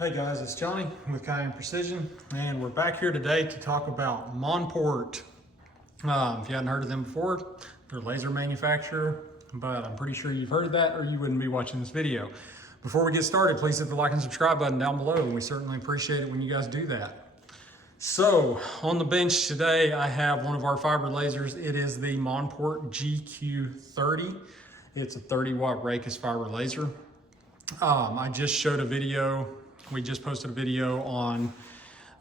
Hey guys, it's Johnny with Cayenne Precision, and we're back here today to talk about Monport. If you hadn't heard of them before, they're a laser manufacturer, but I'm pretty sure you've heard of that or you wouldn't be watching this video. Before we get started, please hit the like and subscribe button down below, and we certainly appreciate it when you guys do that. So, on the bench today, I have one of our fiber lasers. It is the Monport GQ30. It's a 30 watt Raycus fiber laser. I just showed a video. We just posted a video on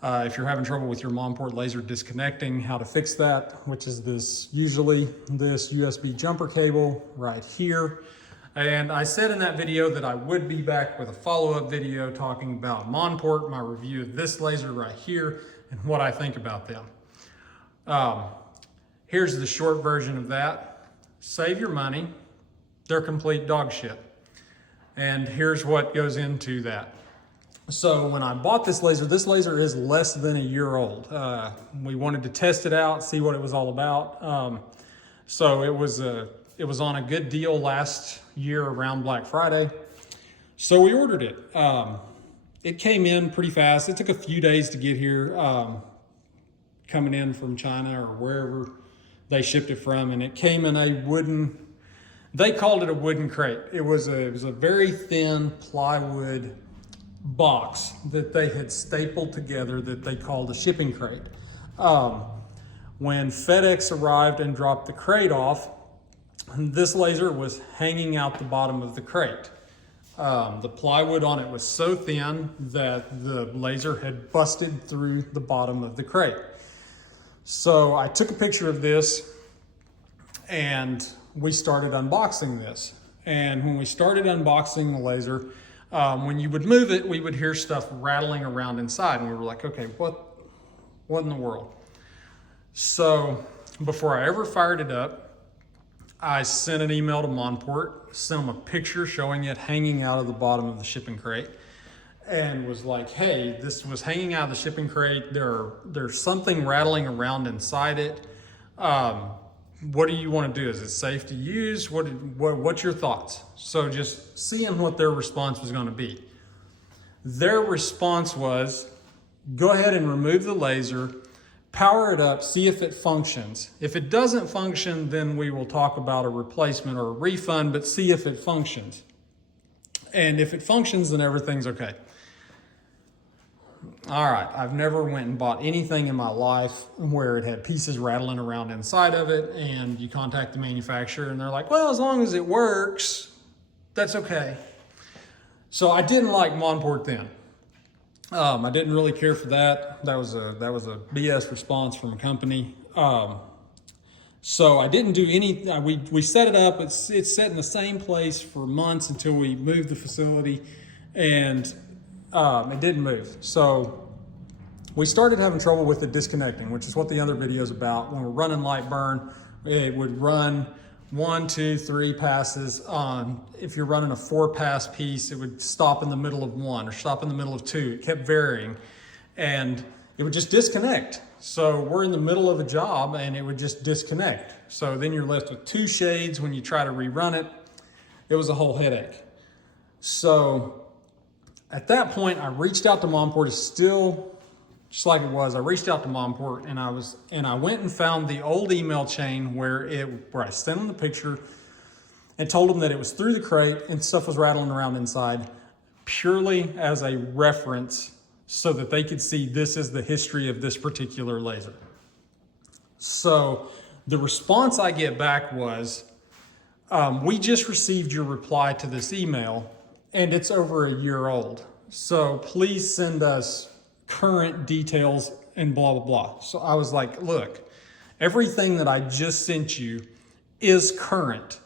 if you're having trouble with your Monport laser disconnecting, how to fix that, which is usually this USB jumper cable right here. And I said in that video that I would be back with a follow-up video talking about Monport, my review of this laser right here, and what I think about them. Here's the short version of that. Save your money. They're complete dog shit. And here's what goes into that. So when I bought this laser is less than a year old. We wanted to test it out, see what it was all about. So it was on a good deal last year around Black Friday. So we ordered it. It came in pretty fast. It took a few days to get here, coming in from China or wherever they shipped it from, and it came in a wooden. They called it a wooden crate. It was a very thin plywood box that they had stapled together that they called a shipping crate. When FedEx arrived and dropped the crate off, this laser was hanging out the bottom of the crate. The plywood on it was so thin that the laser had busted through the bottom of the crate. So I took a picture of this and we started unboxing this. And when we started unboxing the laser, when you would move it, we would hear stuff rattling around inside, and we were like, okay, what in the world? So before I ever fired it up, I sent an email to Monport, sent them a picture showing it hanging out of the bottom of the shipping crate, and was like, hey, this was hanging out of the shipping crate. There's something rattling around inside it. What do you want to do? Is it safe to use? What's your thoughts? So just seeing what their response was going to be. Their response was, go ahead and remove the laser, power it up, see if it functions. If it doesn't function, then we will talk about a replacement or a refund, but see if it functions. And if it functions, then everything's okay. All right, I've never went and bought anything in my life where it had pieces rattling around inside of it, and you contact the manufacturer and they're like, well, as long as it works, that's okay. So I didn't like Monport then. I didn't really care for that. That was a BS response from a company. So I didn't do any, we set it up. It's set in the same place for months until we moved the facility, and it didn't move. So we started having trouble with it disconnecting, which is what the other video is about. When we're running light burn, it would run 1, 2, 3 passes on. If you're running a 4-pass piece, it would stop in the middle of 1 or stop in the middle of 2. It kept varying and it would just disconnect. So we're in the middle of a job and it would just disconnect. So then you're left with 2 shades when you try to rerun it. It was a whole headache. So at that point, I reached out to Monport. It's still just like it was. I reached out to Monport and I went and found the old email chain where I sent them the picture and told them that it was through the crate and stuff was rattling around inside, purely as a reference so that they could see this is the history of this particular laser. So the response I get back was, we just received your reply to this email and it's over a year old. So please send us current details and blah, blah, blah. So I was like, look, everything that I just sent you is current.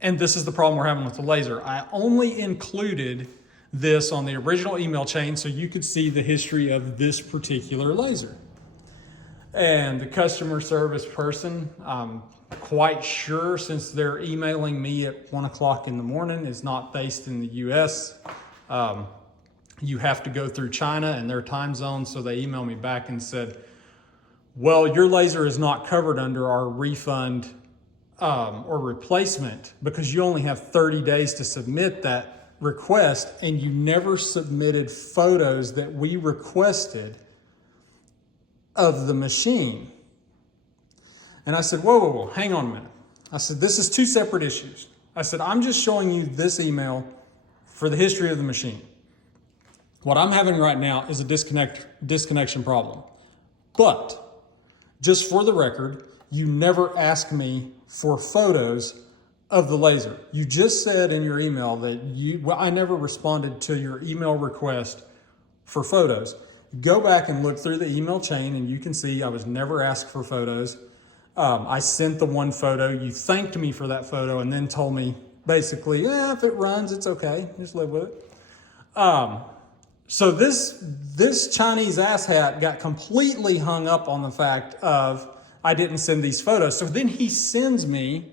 And this is the problem we're having with the laser. I only included this on the original email chain so you could see the history of this particular laser. And the customer service person, I'm quite sure, since they're emailing me at 1 o'clock in the morning, is not based in the US. You have to go through China and their time zone. So they emailed me back and said, well, your laser is not covered under our refund or replacement because you only have 30 days to submit that request and you never submitted photos that we requested of the machine. And I said, whoa, hang on a minute. I said, this is two separate issues. I said, I'm just showing you this email for the history of the machine. What I'm having right now is a disconnection problem. But just for the record, you never asked me for photos of the laser. You just said in your email that I never responded to your email request for photos. Go back and look through the email chain and you can see I was never asked for photos. I sent the one photo. You thanked me for that photo and then told me basically, if it runs, it's okay. Just live with it. So this Chinese asshat got completely hung up on the fact of I didn't send these photos. So then he sends me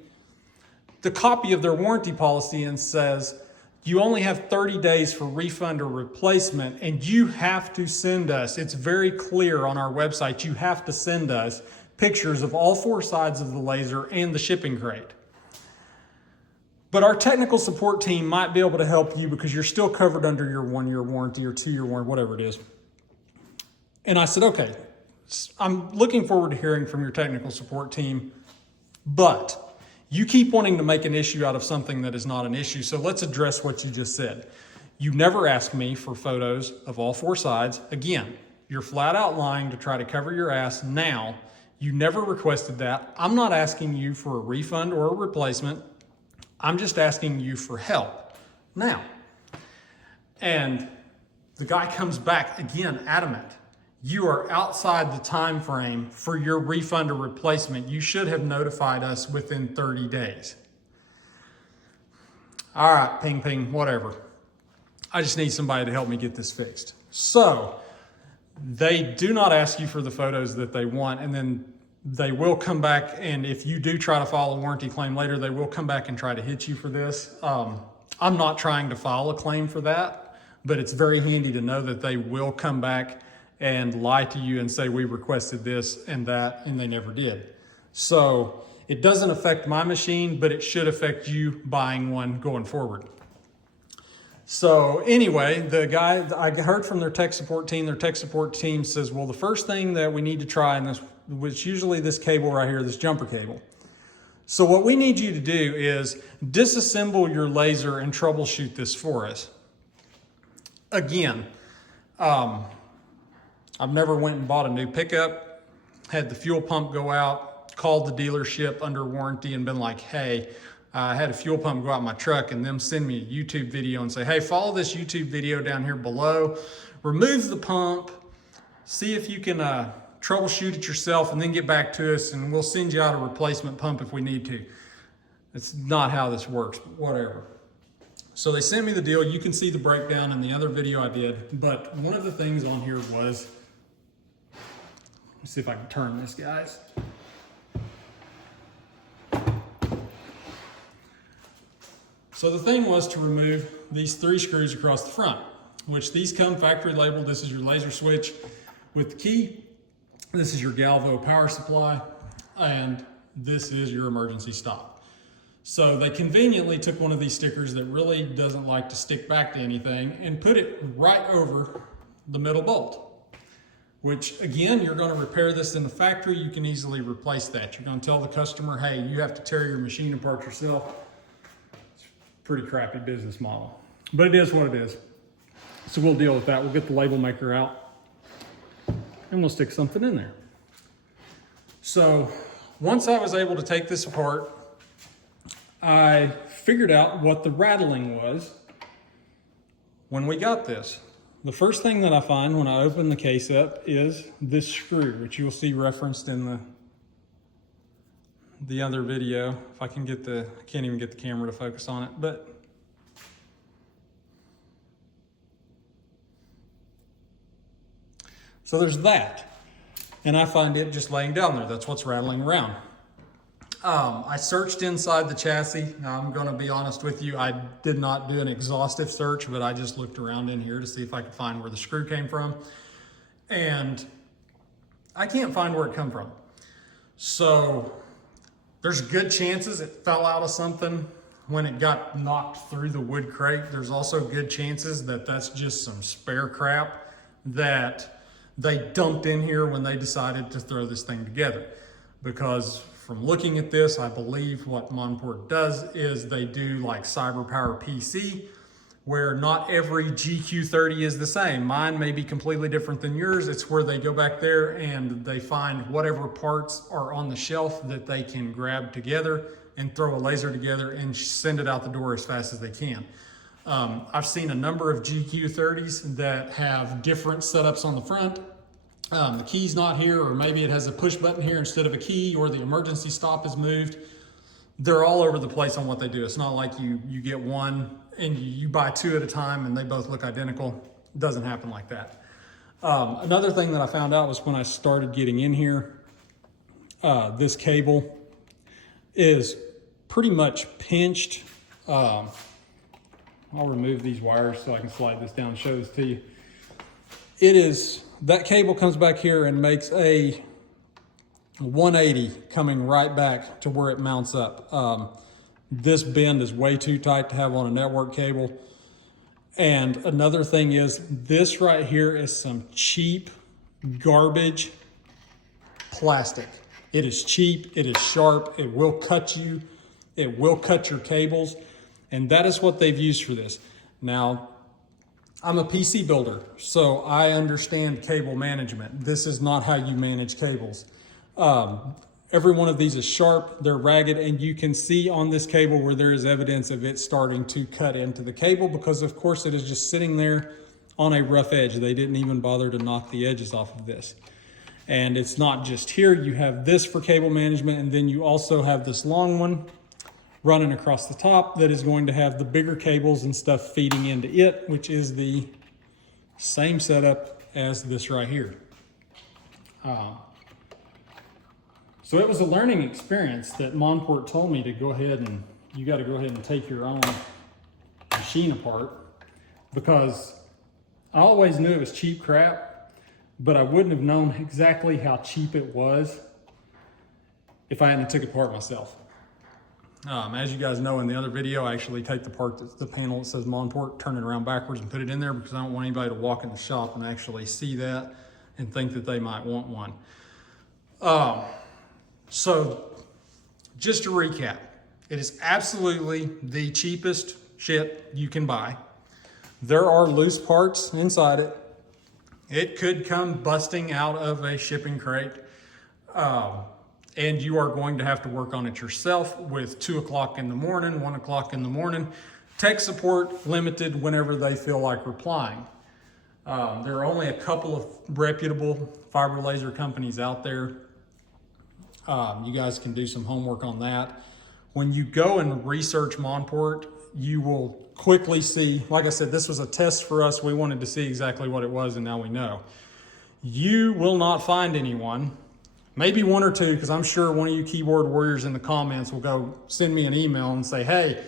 the copy of their warranty policy and says, you only have 30 days for refund or replacement, and you have to send us, it's very clear on our website, you have to send us pictures of all four sides of the laser and the shipping crate. But our technical support team might be able to help you because you're still covered under your 1-year warranty or 2-year warranty, whatever it is. And I said, okay, I'm looking forward to hearing from your technical support team, but you keep wanting to make an issue out of something that is not an issue. So let's address what you just said. You never asked me for photos of all four sides. Again, you're flat out lying to try to cover your ass now. You never requested that. I'm not asking you for a refund or a replacement. I'm just asking you for help now. And the guy comes back again, adamant. You are outside the time frame for your refund or replacement. You should have notified us within 30 days. All right, ping, ping, whatever. I just need somebody to help me get this fixed. So they do not ask you for the photos that they want, and then they will come back, and if you do try to file a warranty claim later, they will come back and try to hit you for this. I'm not trying to file a claim for that, but it's very handy to know that they will come back and lie to you and say we requested this and that, and they never did. So it doesn't affect my machine, but it should affect you buying one going forward. So anyway, the guy, I heard from their tech support team says, well, the first thing that we need to try in this, which usually this cable right here, this jumper cable. So what we need you to do is disassemble your laser and troubleshoot this for us. Again, I've never went and bought a new pickup, had the fuel pump go out, called the dealership under warranty and been like, hey, I had a fuel pump go out in my truck, and them send me a YouTube video and say, hey, follow this YouTube video down here below, remove the pump, see if you can troubleshoot it yourself and then get back to us and we'll send you out a replacement pump if we need to. It's not how this works, but whatever. So they sent me the deal. You can see the breakdown in the other video I did, but one of the things on here was, let's see if I can turn this, guys. So the thing was to remove these 3 screws across the front, which these come factory labeled. This is your laser switch with the key. This is your Galvo power supply, and this is your emergency stop. So they conveniently took one of these stickers that really doesn't like to stick back to anything and put it right over the middle bolt, which again, you're going to repair this in the factory. You can easily replace that. You're going to tell the customer, hey, you have to tear your machine apart yourself. It's a pretty crappy business model, but it is what it is. So we'll deal with that. We'll get the label maker out and we'll stick something in there. So once I was able to take this apart, I figured out what the rattling was when we got this. The first thing that I find when I open the case up is this screw, which you'll see referenced in the other video. If I can get I can't even get the camera to focus on it, but so there's that. And I find it just laying down there. That's what's rattling around. I searched inside the chassis. Now, I'm going to be honest with you. I did not do an exhaustive search, but I just looked around in here to see if I could find where the screw came from. And I can't find where it come from. So there's good chances it fell out of something. when it got knocked through the wood crate, there's also good chances that that's just some spare crap that they dumped in here when they decided to throw this thing together. Because from looking at this, I believe what Monport does is they do like CyberPower PC, where not every GQ30 is the same. Mine may be completely different than yours. It's where they go back there and they find whatever parts are on the shelf that they can grab together and throw a laser together and send it out the door as fast as they can. I've seen a number of GQ30s that have different setups on the front. The key's not here, or maybe it has a push button here instead of a key, or the emergency stop is moved. They're all over the place on what they do. It's not like you get one and you buy two at a time and they both look identical. It doesn't happen like that. Another thing that I found out was when I started getting in here, this cable is pretty much pinched. I'll remove these wires so I can slide this down and show this to you. That cable comes back here and makes a 180 coming right back to where it mounts up. This bend is way too tight to have on a network cable. And another thing is, this right here is some cheap garbage plastic. It is cheap, it is sharp, it will cut you, it will cut your cables, and that is what they've used for this. Now, I'm a PC builder, so I understand cable management. This is not how you manage cables. Every one of these is sharp, they're ragged, and you can see on this cable where there is evidence of it starting to cut into the cable, because of course it is just sitting there on a rough edge. They didn't even bother to knock the edges off of this. And it's not just here, you have this for cable management, and then you also have this long one running across the top that is going to have the bigger cables and stuff feeding into it, which is the same setup as this right here. So it was a learning experience that Monport told me to go ahead and, you got to go ahead and take your own machine apart, because I always knew it was cheap crap, but I wouldn't have known exactly how cheap it was if I hadn't took it apart myself. As you guys know in the other video, I actually take the panel that says Monport, turn it around backwards and put it in there, because I don't want anybody to walk in the shop and actually see that and think that they might want one. So just to recap, it is absolutely the cheapest shit you can buy. There are loose parts inside it. It could come busting out of a shipping crate. And you are going to have to work on it yourself with 2 o'clock in the morning, 1 o'clock in the morning. Tech support limited whenever they feel like replying. There are only a couple of reputable fiber laser companies out there. You guys can do some homework on that. When you go and research Monport, you will quickly see, like I said, this was a test for us. We wanted to see exactly what it was, and now we know. You will not find anyone, maybe one or two, because I'm sure one of you keyboard warriors in the comments will go send me an email and say, hey,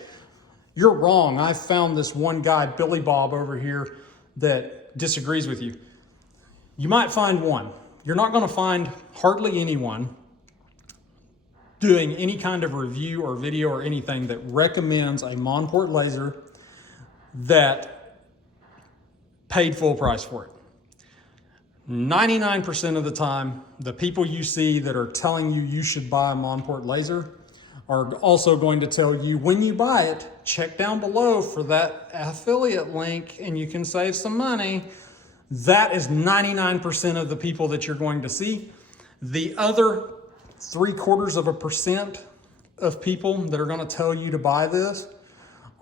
you're wrong. I found this one guy, Billy Bob over here, that disagrees with you. You might find one. You're not going to find hardly anyone doing any kind of review or video or anything that recommends a Monport laser that paid full price for it. 99% of the time, the people you see that are telling you you should buy a Monport laser are also going to tell you, when you buy it, check down below for that affiliate link and you can save some money. That is 99% of the people that you're going to see. The other 0.75% of people that are going to tell you to buy this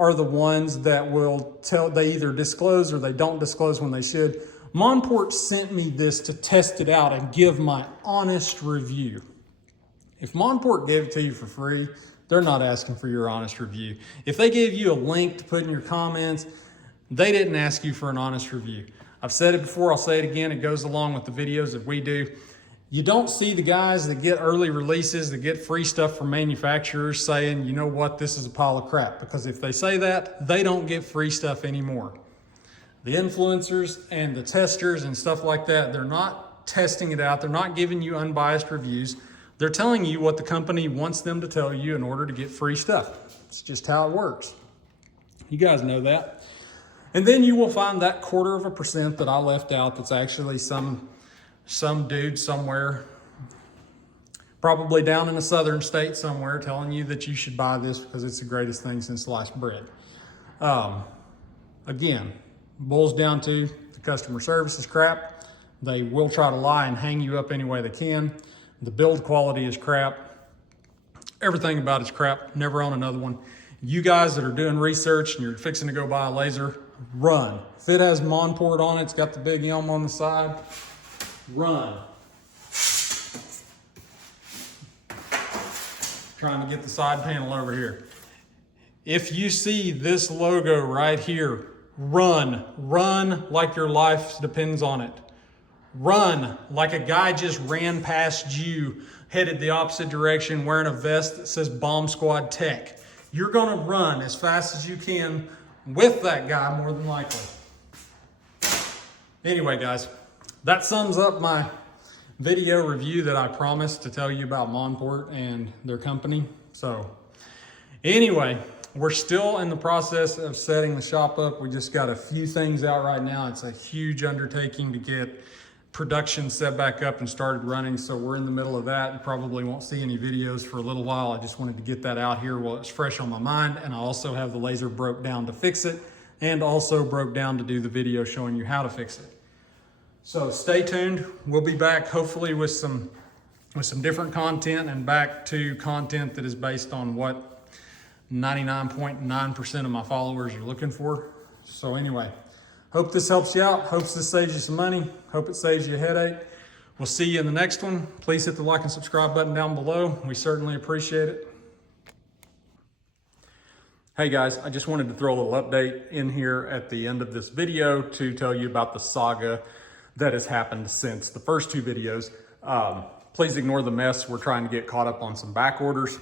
are the ones that will they either disclose or they don't disclose when they should. Monport sent me this to test it out and give my honest review. If Monport gave it to you for free, they're not asking for your honest review. If they gave you a link to put in your comments, they didn't ask you for an honest review. I've said it before, I'll say it again, it goes along with the videos that we do. You don't see the guys that get early releases, that get free stuff from manufacturers saying, you know what, this is a pile of crap. Because if they say that, they don't get free stuff anymore. The influencers and the testers and stuff like that, they're not testing it out. They're not giving you unbiased reviews. They're telling you what the company wants them to tell you in order to get free stuff. It's just how it works. You guys know that. And then you will find that 0.25% that I left out that's actually some dude somewhere, probably down in a southern state somewhere, telling you that you should buy this because it's the greatest thing since sliced bread. Again, boils down to the customer service is crap. They will try to lie and hang you up any way they can. The build quality is crap. Everything about it's crap. Never own another one. You guys that are doing research and you're fixing to go buy a laser, run. If it has Monport on it, it's got the big elm on the side, run. Trying to get the side panel over here. If you see this logo right here, run. Run like your life depends on it. Run like a guy just ran past you, headed the opposite direction, wearing a vest that says Bomb Squad Tech. You're gonna run as fast as you can with that guy, more than likely. Anyway, guys, that sums up my video review that I promised to tell you about Monport and their company. So anyway, we're still in the process of setting the shop up. We just got a few things out right now. It's a huge undertaking to get production set back up and started running. So we're in the middle of that. You probably won't see any videos for a little while. I just wanted to get that out here while it's fresh on my mind. And I also have the laser broke down to fix it and also broke down to do the video showing you how to fix it. So stay tuned. We'll be back hopefully with some different content and back to content that is based on what 99.9% of my followers are looking for. So anyway, hope this helps you out. Hopes this saves you some money. Hope it saves you a headache. We'll see you in the next one. Please hit the like and subscribe button down below. We certainly appreciate it. Hey guys, I just wanted to throw a little update in here at the end of this video to tell you about the saga that has happened since the first two videos. Please ignore the mess. We're trying to get caught up on some back orders.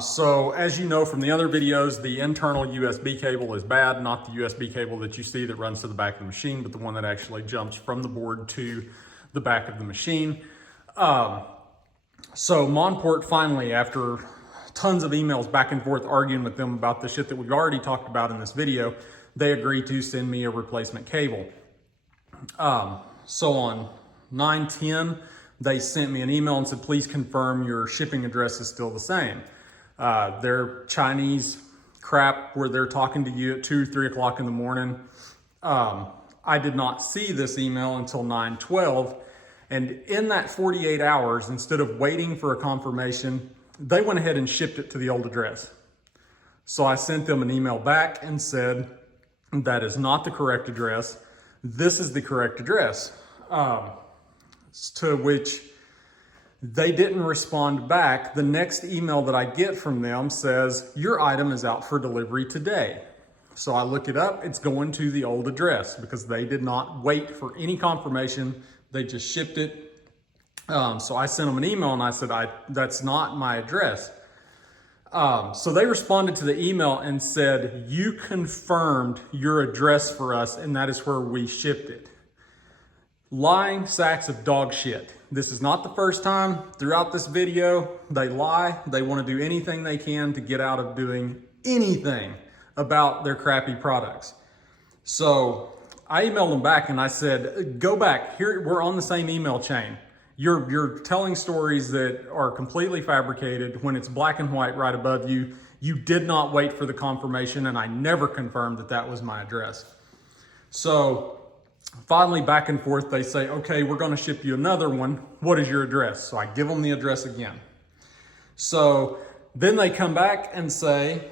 So as you know from the other videos, the internal USB cable is bad, not the USB cable that you see that runs to the back of the machine, but the one that actually jumps from the board to the back of the machine. So Monport finally, after tons of emails back and forth arguing with them about the shit that we've already talked about in this video, they agreed to send me a replacement cable. So on 9/10, they sent me an email and said, please confirm your shipping address is still the same. Their Chinese crap where they're talking to you at 2, 3 o'clock in the morning. I did not see this email until 9/12. And in that 48 hours, instead of waiting for a confirmation, they went ahead and shipped it to the old address. So I sent them an email back and said, that is not the correct address. This is the correct address. To which they didn't respond back. The next email that I get from them says, your item is out for delivery today. So I look it up, it's going to the old address because they did not wait for any confirmation. They just shipped it. So I sent them an email and I said, that's not my address. So they responded to the email and said, you confirmed your address for us and that is where we shipped it. Lying sacks of dog shit. This is not the first time throughout this video. They lie. They want to do anything they can to get out of doing anything about their crappy products. So I emailed them back and I said, go back. Here, we're on the same email chain. You're telling stories that are completely fabricated when it's black and white right above you. You did not wait for the confirmation and I never confirmed that that was my address. So finally, back and forth, they say, okay, we're going to ship you another one. What is your address? So I give them the address again. So then they come back and say,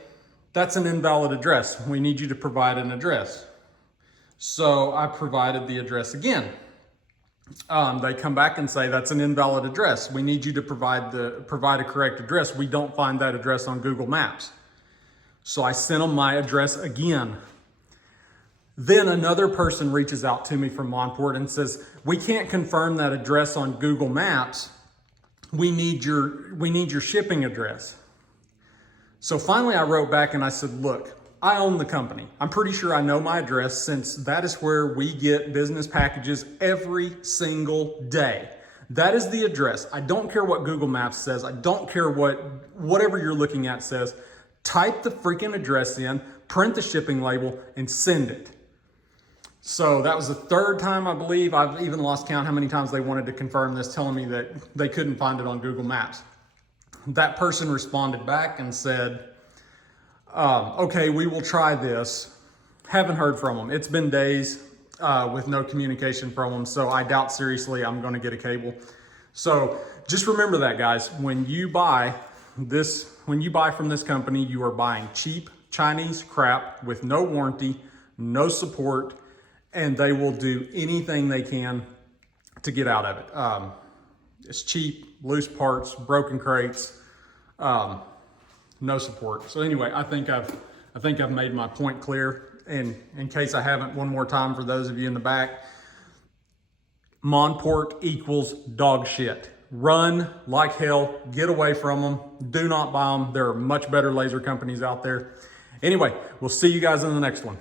that's an invalid address. We need you to provide an address. So I provided the address again. They come back and say, that's an invalid address. We need you to provide a correct address. We don't find that address on Google Maps. So I sent them my address again. Then another person reaches out to me from Monport and says, we can't confirm that address on Google Maps. We need your shipping address. So finally I wrote back and I said, look, I own the company. I'm pretty sure I know my address since that is where we get business packages every single day. That is the address. I don't care what Google Maps says. I don't care whatever you're looking at says. Type the freaking address in, print the shipping label, and send it. So that was the third time, I believe. I've even lost count how many times they wanted to confirm this, telling me that they couldn't find it on Google Maps. That person responded back and said, okay, we will try this. Haven't heard from them. It's been days with no communication from them, so I doubt seriously I'm going to get a cable. So just remember that, guys. When you buy from this company, you are buying cheap Chinese crap with no warranty, no support, and they will do anything they can to get out of it. It's cheap, loose parts, broken crates, no support. So anyway, I think I've made my point clear. And in case I haven't, one more time for those of you in the back, Monport equals dog shit. Run like hell, get away from them, do not buy them. There are much better laser companies out there. Anyway, we'll see you guys in the next one.